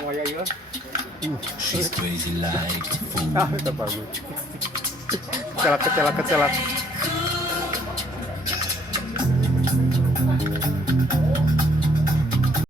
Waya yun. She's crazy like a fool. Ito bago. Kecelak.